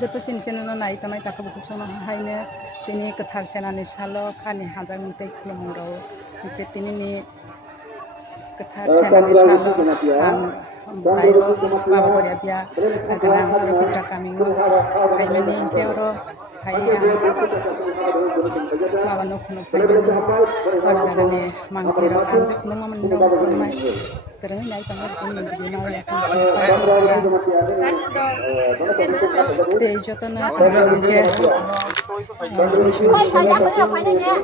Joto sin no nai tamai taka buku sono haine tini kethar senani salo khani hajar muntai khulumro ke tini ni kethar senani salo han bayo baba boria bia ganang putra kami haine ni keoro haine baba no khono haine ni or jagane mangkiro anjak no mamno mai terus nai tamai tini ni na ya kunsi te joto na ke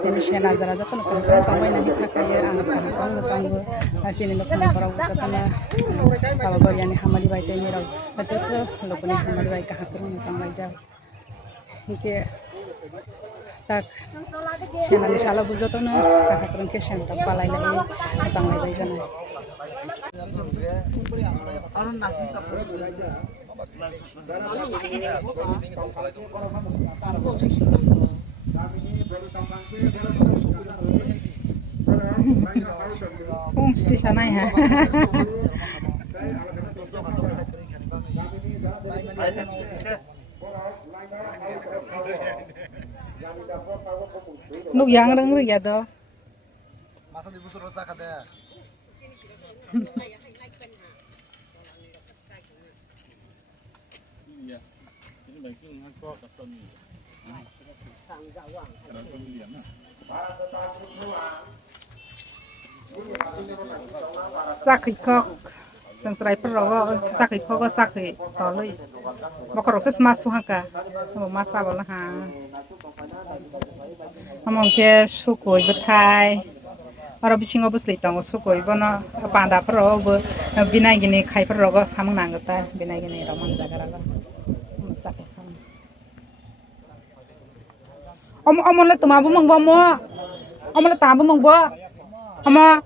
tini sena jara joto na kan tamai na hikakaya ang tanggo asini no kan parau joto na baba goriani hamali bai te miro joto lokoni hamali bai ka hakuru no tamai ja hike tak sena ni sala bu joto na ka hakuru ke senta palai lai tamai bai jana Homestay sana ya. Nuk yang reng ya do. Masa dibusur rasa kada. Iya. Ini banking hangko kapten. Sakit kok, samsrai perrogo sakit kok sakit, toloi. Bakar ses masuk haka, masa bola ha. Among ke sukoi betai, orang bising obus litang sukoi bono panda perrogo, binai gini kai perrogo samang nanggata, binai gini raman jaga-jaga. Sakit. Om le tumabu mong bo mo. Om le tabu mong bo. Ama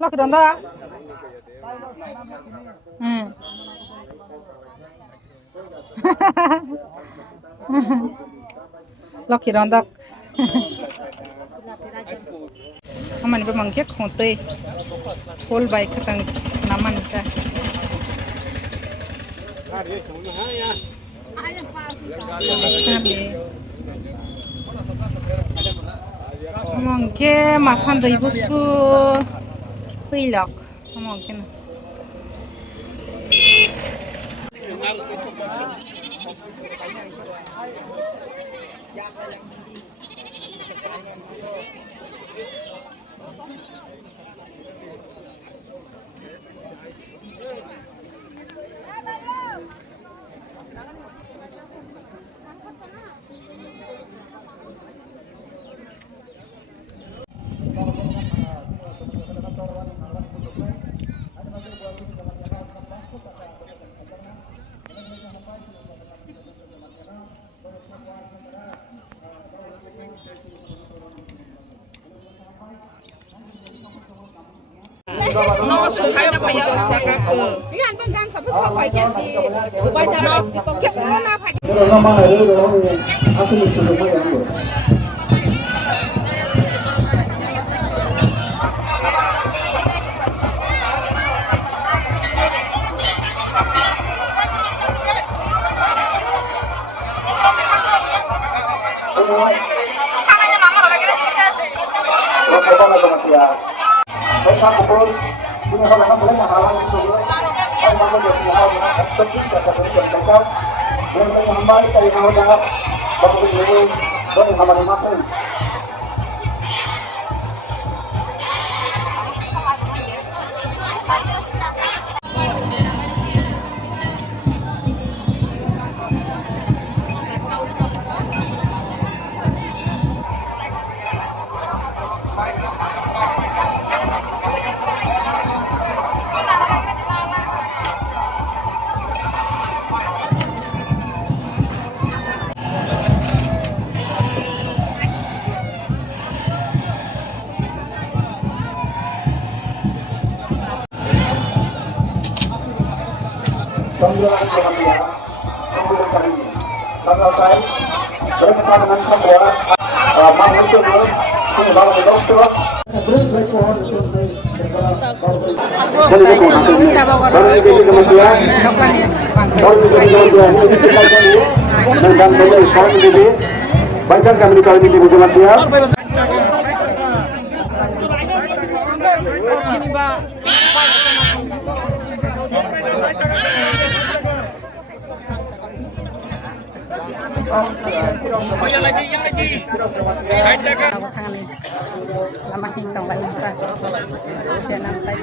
Laki danda. Laki danda. Aman ibu mangkek konte. Full bike katang naman ka. Mangke masan dai busu pilak. Mangke na. nó sự hay là phải cho xe các cái anh bên gan sắp sắp phải cái gì bây giờ nó cái nó phải Dengan Baikkan kami di kali ini bersama dia. Lama hintang lain saya nampai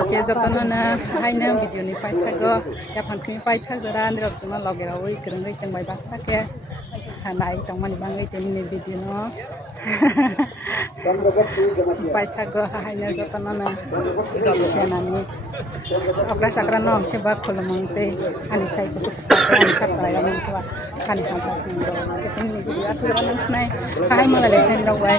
oke jotana haina video ni pai thago ya phansimi pai thagara ndirok juma logera oi kereng rei seng bai baksa ke hanai tongmani bangai temini video no pai thago haina jotana na senani apra sakra no ke ba khulmangte ani sai ko ani sakra ya men ko kani hansa ndo ke temini video asura nang snai hai mala le ten ro wai